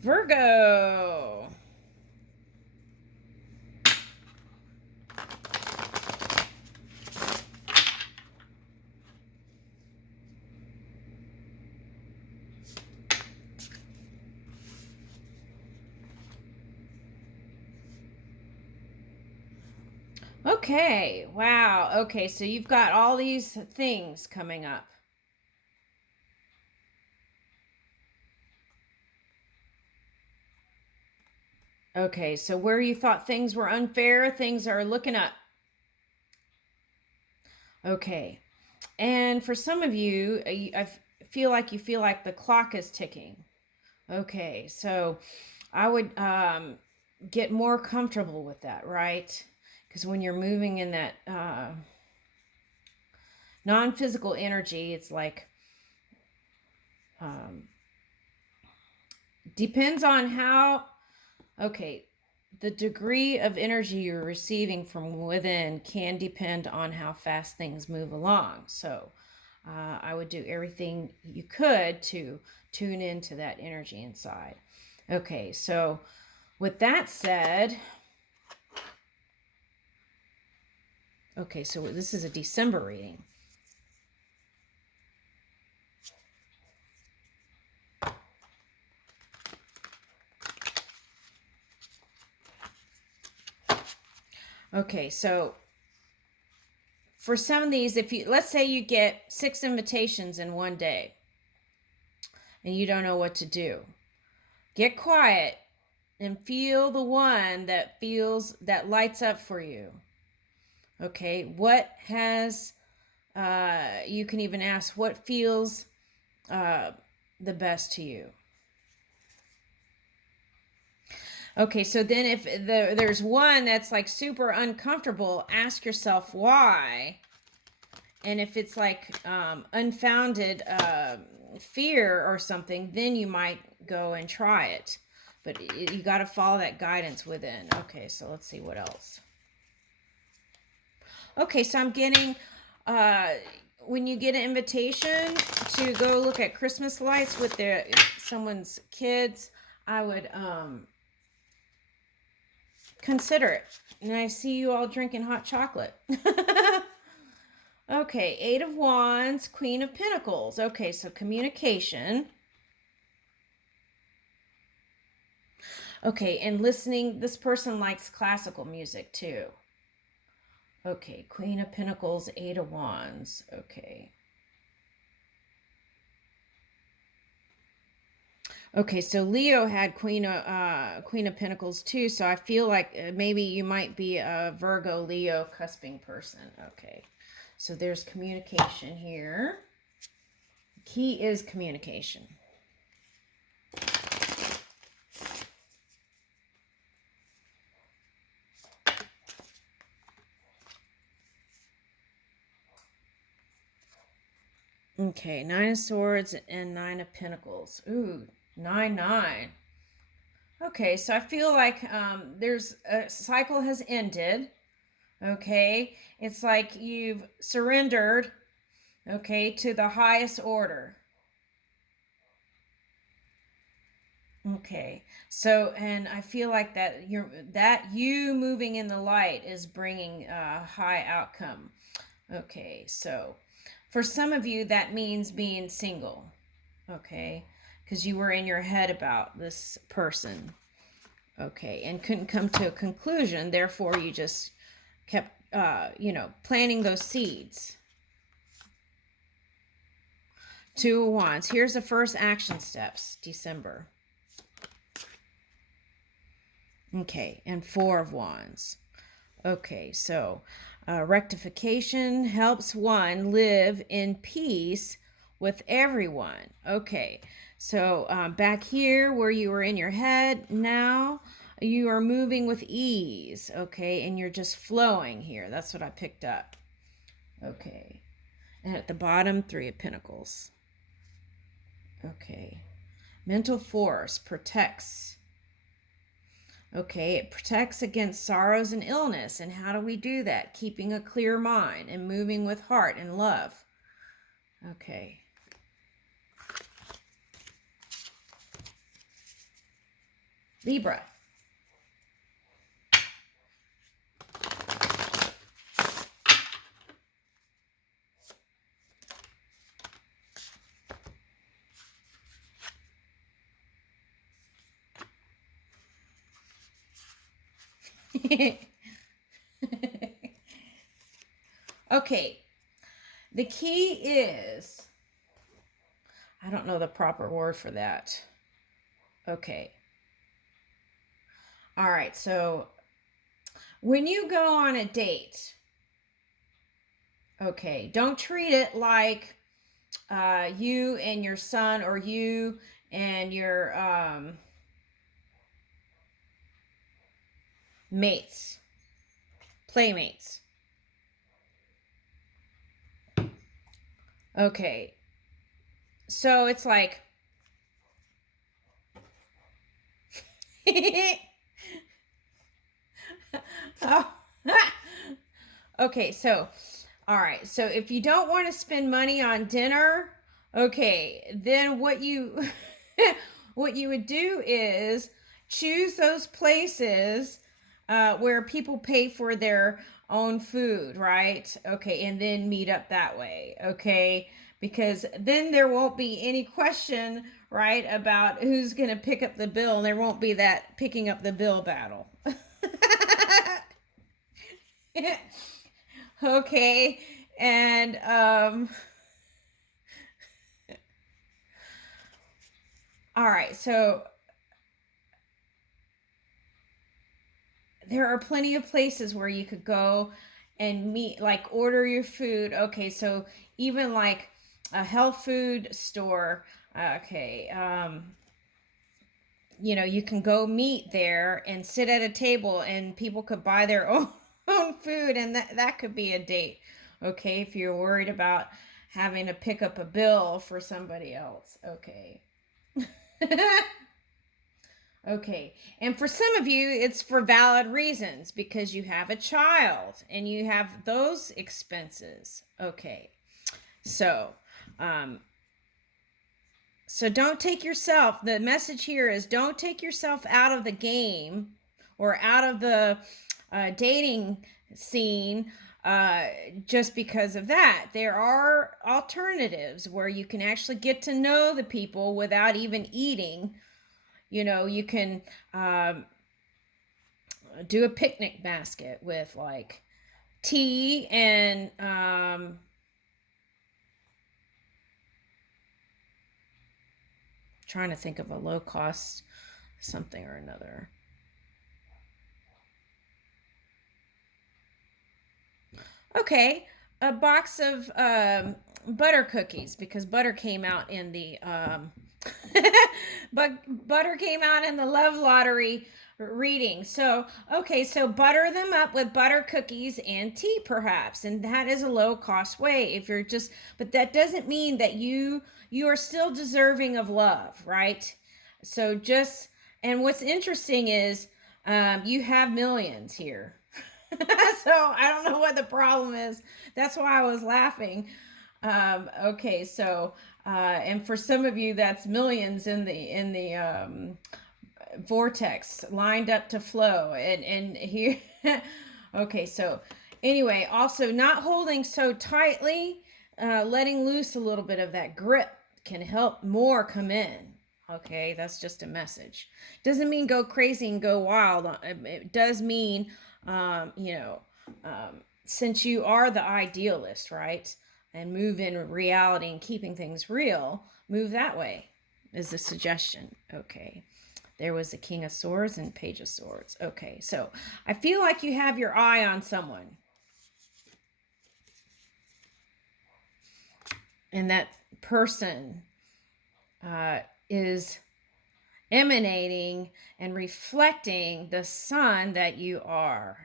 Virgo. Okay, wow. Okay, so you've got all these things coming up. Okay, so where you thought things were unfair, things are looking up. Okay, and for some of you, I feel like you feel like the clock is ticking. Okay, so I would get more comfortable with that, right? Because when you're moving in that non-physical energy, it's like um, depends on how. Okay, the degree of energy you're receiving from within can depend on how fast things move along. So I would do everything you could to tune into that energy inside. Okay, so with that said, okay, so this is a December reading. Okay, so for some of these, if you, let's say you get 6 invitations in one day and you don't know what to do, get quiet and feel the one that lights up for you. Okay, what has, you can even ask what feels the best to you. Okay, so then if there's one that's like super uncomfortable, ask yourself why. And if it's like unfounded fear or something, then you might go and try it. But you got to follow that guidance within. Okay, so let's see what else. Okay, so I'm getting, when you get an invitation to go look at Christmas lights with someone's kids, I would consider it. And I see you all drinking hot chocolate. Okay, 8 of Wands, Queen of Pentacles. Okay, so communication. Okay, and listening. This person likes classical music too. Okay, Queen of Pentacles, 8 of Wands. Okay. Okay, so Leo had Queen of Pentacles too, so I feel like maybe you might be a Virgo, Leo cusping person. Okay, so there's communication here. Key is communication. Okay, 9 of Swords and 9 of Pentacles. Ooh, 9-9. Okay, so I feel like there's a cycle has ended. Okay, it's like you've surrendered, okay, to the highest order. Okay, so and I feel like that you moving in the light is bringing a high outcome. Okay, so for some of you that means being single. Okay, because you were in your head about this person. Okay, and couldn't come to a conclusion. Therefore, you just kept, planting those seeds. 2 of Wands. Here's the first action steps, December. Okay, and 4 of Wands. Okay, so rectification helps one live in peace with everyone. Okay, so back here where you were in your head, now you are moving with ease. Okay, and you're just flowing here. That's what I picked up. Okay, and at the bottom, 3 of Pentacles. Okay, mental force protects. Okay, it protects against sorrows and illness. And how do we do that? Keeping a clear mind and moving with heart and love. Okay. Libra. Okay, the key is, I don't know the proper word for that. Okay. All right, so when you go on a date, okay, don't treat it like you and your son, or you and your mates, playmates. Okay, so it's like, oh. Okay, so, all right, so if you don't want to spend money on dinner, okay, then what you what you would do is choose those places where people pay for their own food, right? Okay, and then meet up that way, okay? Because then there won't be any question, right, about who's going to pick up the bill, and there won't be that picking up the bill battle. Okay, and all right, so there are plenty of places where you could go and meet, like order your food. Okay, so even like a health food store, okay, you know, you can go meet there and sit at a table, and people could buy their own food, and that could be a date. Okay, if you're worried about having to pick up a bill for somebody else. Okay. Okay. And for some of you, it's for valid reasons, because you have a child and you have those expenses. Okay. So, so don't take yourself, the message here is, don't take yourself out of the game or out of the dating scene just because of that. There are alternatives where you can actually get to know the people without even eating. You know, you can do a picnic basket with like tea and trying to think of a low cost something or another. Okay, a box of butter cookies, because butter came out in the but butter came out in the love lottery reading. So okay, so butter them up with butter cookies and tea perhaps, and that is a low cost way. If you're just, but that doesn't mean that you are still deserving of love, right? So just, and what's interesting is you have millions here. So I don't know what the problem is. That's why I was laughing. Okay, so and for some of you, that's millions in the vortex lined up to flow, and here. Okay, so anyway, also not holding so tightly, letting loose a little bit of that grip can help more come in. Okay, that's just a message. Doesn't mean go crazy and go wild. It does mean, you know, since you are the idealist, right? And move in reality and keeping things real, move that way is the suggestion. Okay. There was the King of Swords and Page of Swords. Okay, so I feel like you have your eye on someone. And that person is emanating and reflecting the sun that you are.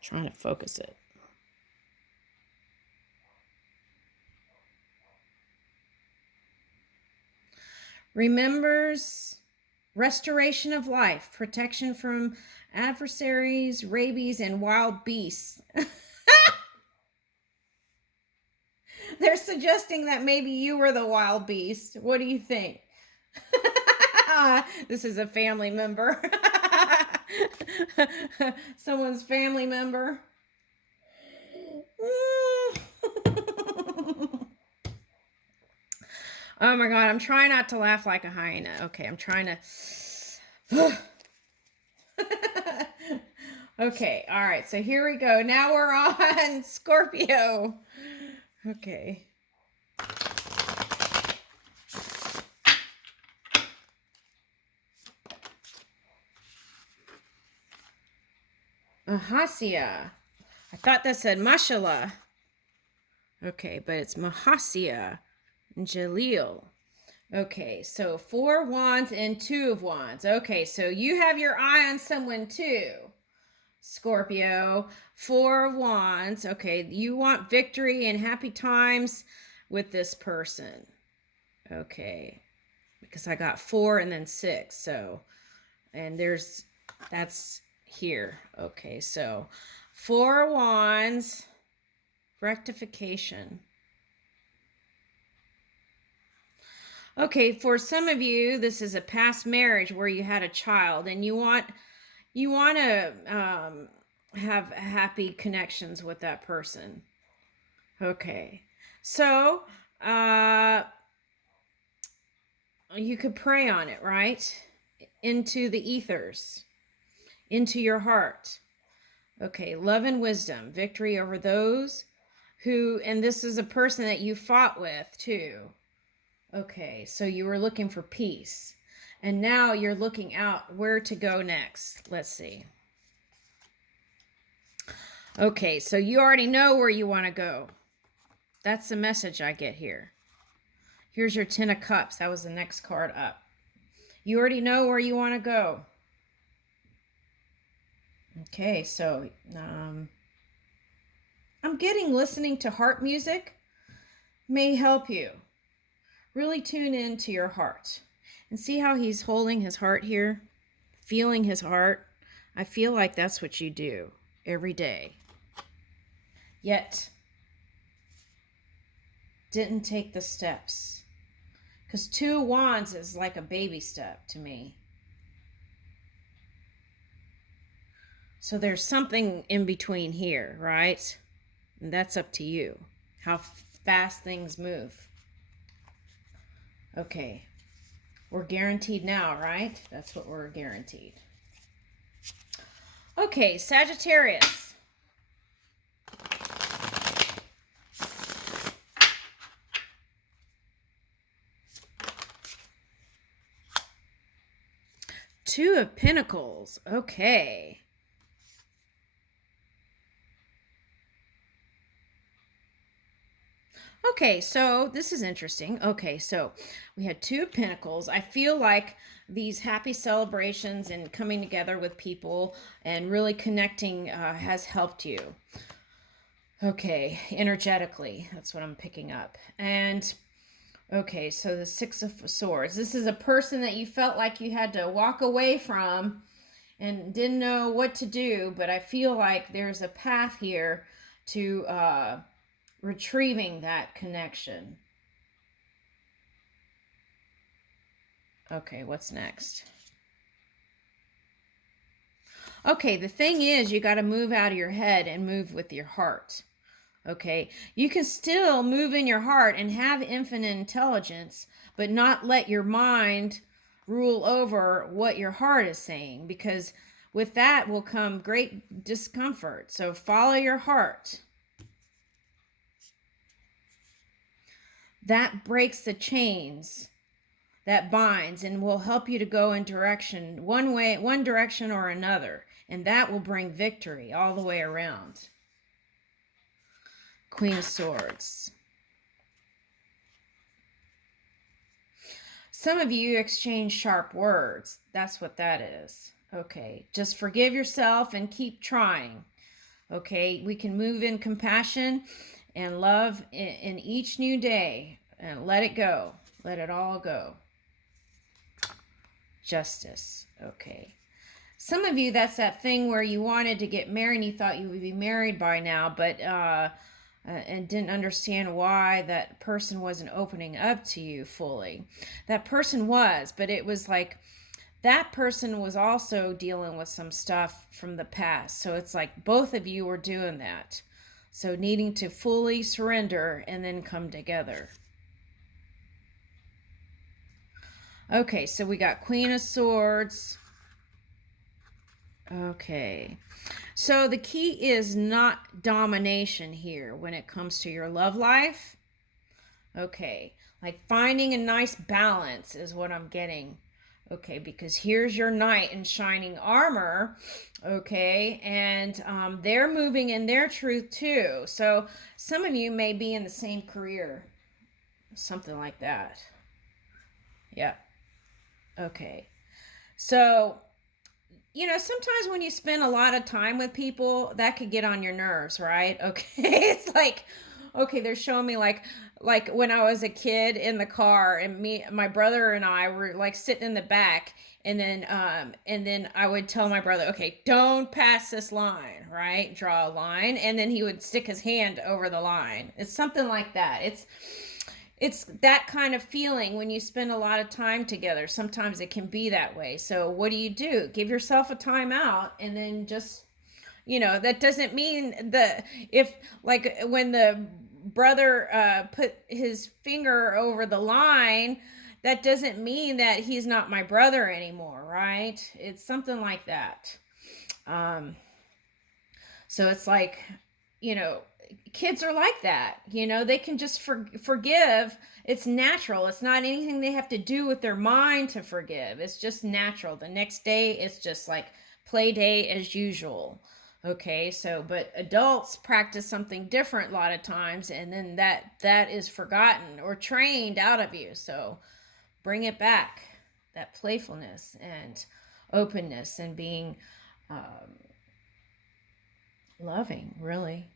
Trying to focus it. Remembers restoration of life, protection from adversaries, rabies, and wild beasts. They're suggesting that maybe you were the wild beast. What do you think? This is a family member. Someone's family member. Oh my God, I'm trying not to laugh like a hyena. Okay, I'm trying to... Okay, all right, so here we go. Now we're on Scorpio. Okay. Mahasia. I thought that said mashallah. Okay, but it's Mahasia and Jalil. Okay, so 4 wands and 2 of wands. Okay, so you have your eye on someone too, Scorpio. 4 of wands. Okay, you want victory and happy times with this person. Okay, because I got 4 and then 6. So, and that's here. Okay, so 4 of wands, rectification. Okay, for some of you, this is a past marriage where you had a child and you want to have happy connections with that person. Okay, so you could pray on it, right? Into the ethers, into your heart. Okay, love and wisdom, victory over those who, and this is a person that you fought with too. Okay, so you were looking for peace. And now you're looking out where to go next. Let's see. Okay, so you already know where you want to go. That's the message I get here. Here's your 10 of Cups. That was the next card up. You already know where you want to go. Okay, so I'm getting listening to heart music may help you. Really tune into your heart and see how he's holding his heart here, feeling his heart. I feel like that's what you do every day. Yet, didn't take the steps. Because 2 wands is like a baby step to me. So there's something in between here, right? And that's up to you, how fast things move. Okay, we're guaranteed now, right? That's what we're guaranteed. Okay, Sagittarius. Two of Pentacles. Okay. Okay, so this is interesting. Okay, so we had 2 of Pentacles. I feel like these happy celebrations and coming together with people and really connecting has helped you. Okay, energetically, that's what I'm picking up. And okay, so the 6 of Swords. This is a person that you felt like you had to walk away from and didn't know what to do, but I feel like there's a path here to retrieving that connection. Okay, what's next? Okay, the thing is, you got to move out of your head and move with your heart. Okay, you can still move in your heart and have infinite intelligence, but not let your mind rule over what your heart is saying, because with that will come great discomfort. So follow your heart. That breaks the chains that binds and will help you to go in direction, one direction or another. And that will bring victory all the way around. Queen of Swords. Some of you exchange sharp words. That's what that is. Okay, just forgive yourself and keep trying. Okay, we can move in compassion and love in each new day and let it go. Let it all go. Justice. Okay. Some of you, that's that thing where you wanted to get married and you thought you would be married by now, but and didn't understand why that person wasn't opening up to you fully. That person was, but it was like that person was also dealing with some stuff from the past. So it's like both of you were doing that. So needing to fully surrender and then come together. Okay, so we got Queen of Swords. Okay. So the key is not domination here when it comes to your love life. Okay. Like finding a nice balance is what I'm getting. Okay, because here's your knight in shining armor. Okay, and they're moving in their truth too. So some of you may be in the same career. Something like that. Yeah. Okay. So, you know, sometimes when you spend a lot of time with people, that could get on your nerves, right? Okay. It's like, okay, they're showing me like when I was a kid in the car and my brother and I were like sitting in the back, and then I would tell my brother, okay, don't pass this line, right? Draw a line, and then he would stick his hand over the line. It's something like that. It's that kind of feeling when you spend a lot of time together. Sometimes it can be that way. So what do? Give yourself a timeout, and then just, you know, that doesn't mean if like when the brother put his finger over the line, that doesn't mean that he's not my brother anymore, right? It's something like that. So it's like, you know, kids are like that. You know, they can just forgive. It's natural. It's not anything they have to do with their mind to forgive. It's just natural. The next day, it's just like play day as usual. Okay, so but adults practice something different a lot of times, and then that is forgotten or trained out of you. So bring it back, that playfulness and openness and being loving, really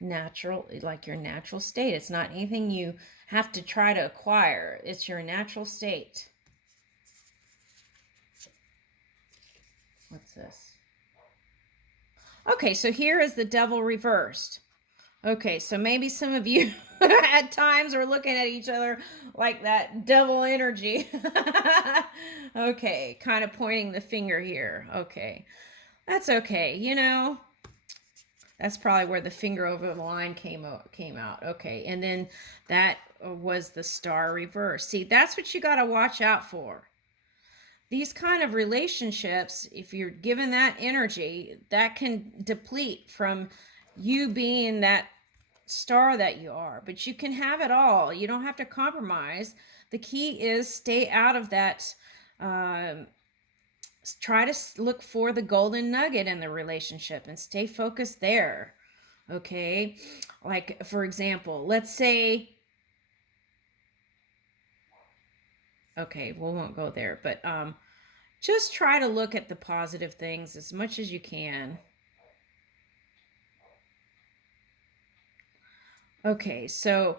natural, like your natural state. It's not anything you have to try to acquire. It's your natural state. What's this? Okay, so here is the Devil reversed. Okay, so maybe some of you at times are looking at each other like that devil energy. Okay, kind of pointing the finger here. Okay, that's okay. You know, that's probably where the finger over the line came out. Okay, and then that was the Star reverse. See, that's what you got to watch out for. These kind of relationships, if you're given that energy, that can deplete from you being that star that you are. But you can have it all. You don't have to compromise. The key is stay out of that. Try to look for the golden nugget in the relationship and stay focused there. Okay, like for example, let's say, okay, we won't go there, but just try to look at the positive things as much as you can. Okay, so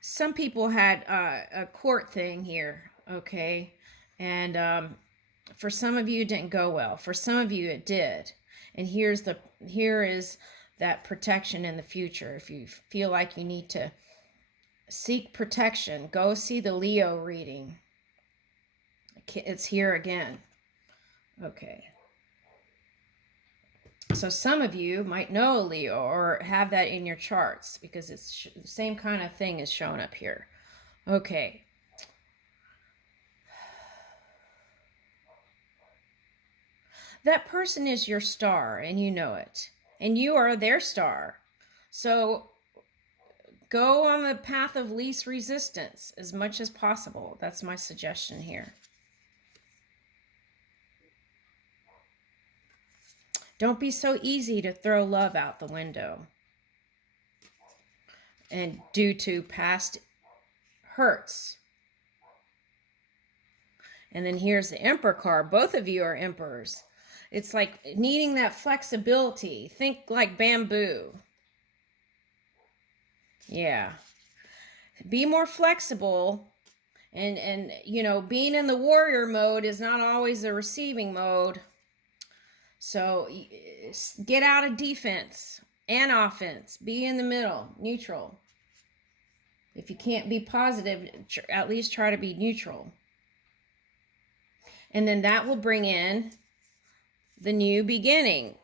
some people had a court thing here, okay, and for some of you it didn't go well. For some of you it did, and here is that protection in the future. If you feel like you need to seek protection, go see the Leo reading. It's here again. Okay. So some of you might know Leo or have that in your charts because it's the same kind of thing is showing up here. Okay. That person is your star and you know it. And you are their star. So go on the path of least resistance as much as possible. That's my suggestion here. Don't be so easy to throw love out the window. And due to past hurts. And then here's the Emperor card. Both of you are emperors. It's like needing that flexibility. Think like bamboo. Yeah. Be more flexible. And you know, being in the warrior mode is not always the receiving mode. So get out of defense. and offense. Be in the middle, neutral. If you can't be positive, at least try to be neutral. And then that will bring in the new beginning.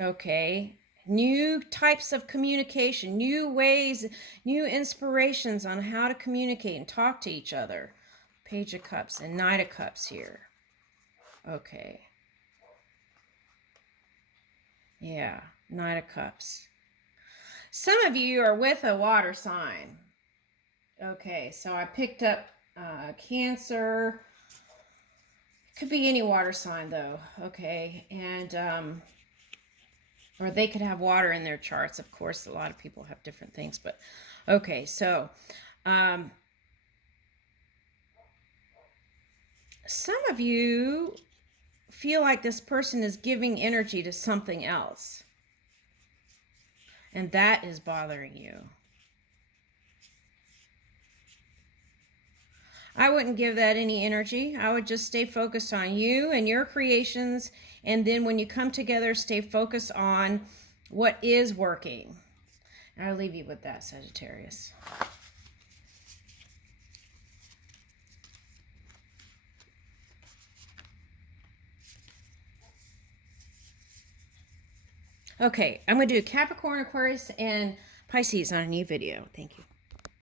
Okay. New types of communication, new ways, new inspirations on how to communicate and talk to each other. Page of Cups and Knight of Cups here. Okay. Yeah, Knight of Cups. Some of you are with a water sign. Okay, so I picked up Cancer. Could be any water sign though. Okay, and or they could have water in their charts. Of course, a lot of people have different things, but okay, so some of you feel like this person is giving energy to something else, and that is bothering you. I wouldn't give that any energy. I would just stay focused on you and your creations, and then when you come together, stay focused on what is working. And I'll leave you with that, Sagittarius. Okay, I'm going to do Capricorn, Aquarius, and Pisces on a new video. Thank you.